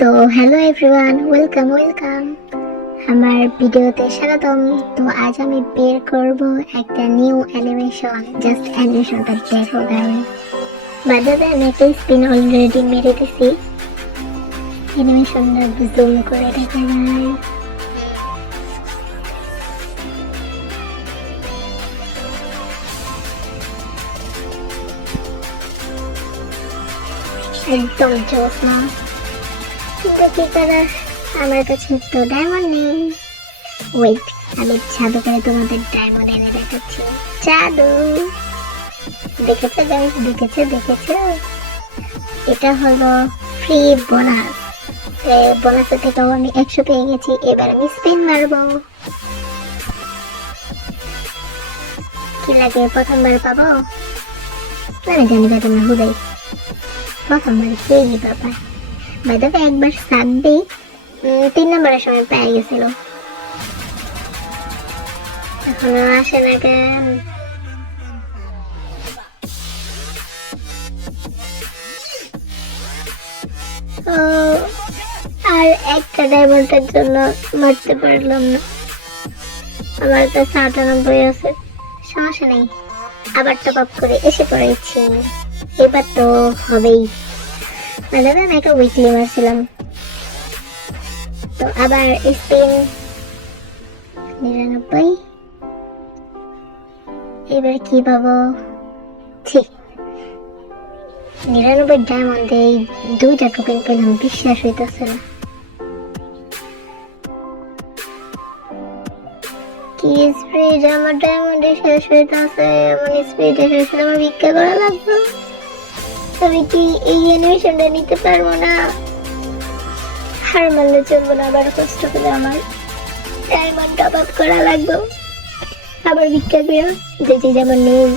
তো hello everyone, welcome আমার ভিডিওতে স্বাগতম। তো আজ আমি বের করব একটা নিউ অ্যানিমেশন। জাস্ট অ্যানিমেশনটা দেখো গাইস। বাজারে আমি একটা স্পিন অলরেডি মেরে দিছি। অ্যানিমেশনটা জুম করে দেখা যায়। একদম জোস না, কিন্তু কি করার, আমার কাছে তো ডায়মন্ড নেই। ওয়েট, আমি জাদু করে তোমাদের ডায়মন্ড এনে দেখাচ্ছি। জাদু দেখেছো গাইস, দেখেছো এটা হলো ফ্রি বোনাস। বোনাসের থেকেও আমি 100 পেয়ে গেছি। এবার আমি স্পিন মারবো। কি লাগে, প্রথমবার পাবো? আমি জানি না, তোমরা হুদাই প্রথমবার পেয়ে পাবা। বাদাবে একবার সানডে 3 নম্বরের সময় পেয়ে গেছিল, এখনো আসে না কেন? ও, আর একটা ডায়মন্ডের জন্য মারতে পারলাম না। আমার কাছে 98 আছে, সমস্যা নেই, আবার টপ আপ করে এসে পড়েছি। এবার তো হবেই। বাদাবে আমি একটা উইকলি মারছিলাম, তো আবার স্পিন 99। এবার কি পাবো? ঠিক 99 ডায়মন্ডে এই 2টা টোকেন পেলাম, বিশ্বাস হইতেছে না। কি স্পিড, আমার ডায়মন্ডে শেষ হইতেছে। এমন স্পিডে শেষ হলে আমার ভিক্ষা করা লাগবে। আমি কি এই অ্যানিমেশনটা নিতে পারবো না? হার মানলে চলবো না, আবার কষ্ট করে আমার ডায়মন্ড টপ আপ করা লাগবে। আবার ভিক্ষা করে যে যেমন নেই।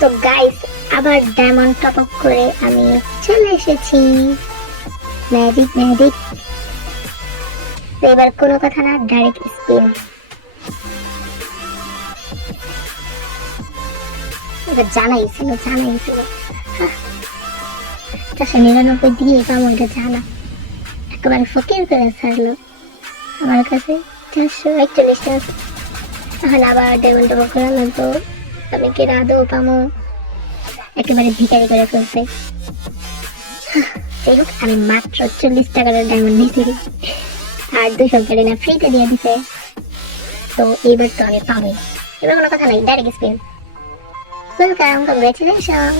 তো গাইস, আবার ডায়মন্ড টপ আপ করে আমি চলে এসেছি। ম্যাজিক এবার কোনো কথা না, ডাইরেক্ট স্পিন। এবার জানাই ছিল 499 দিয়ে পাবো, এটা জানা। একেবারে ফকির করে ছাড়লো। আমার কাছে 441 আছে। এখন আবার ডায়মন্ড টপ আপ করা লাগতো। আমি কি রাধও পামো? একেবারে ভিখারি করে ফেলছে। যাই হোক, আমি মাত্র 40 টাকার ডায়মন্ড নিয়েছি, আর 200 করে না ফ্রিতে দিয়ে দিছে। তো এইবার তো আমি পাবোই, এবার কোনো কথা নাই, ডাইরেক্ট স্পিন। Welcome, congratulation.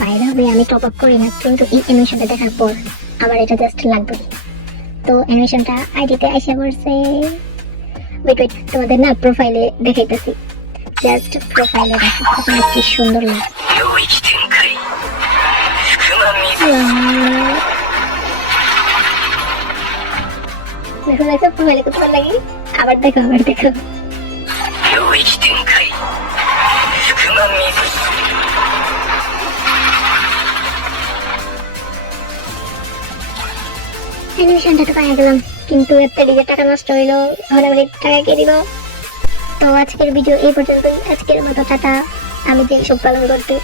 বাইরে হবে আমি টপ আপ করি না, কিন্তু এই অ্যানিমেশনটা দেখার পর আমার এটা জাস্ট লাগবে। তো অ্যানিমেশনটা আইডিতে আইসা পড়ছে। ওয়েট, তোমাদের না প্রোফাইলে দেখাইতেছি। জাস্ট প্রোফাইলে দেখো কি সুন্দর লাগে। দেখো প্রোফাইলে কত ভালো লাগে। আবার দেখো অ্যানিমেশনটা তো পাই গেলাম, কিন্তু এত দিকে টাকা নষ্ট হইলো। এখন আমি টাকা কে দিব? তো আজকের ভিডিও এই পর্যন্তই। আজকের মতো টাটা। আমি যে সব পালন করতে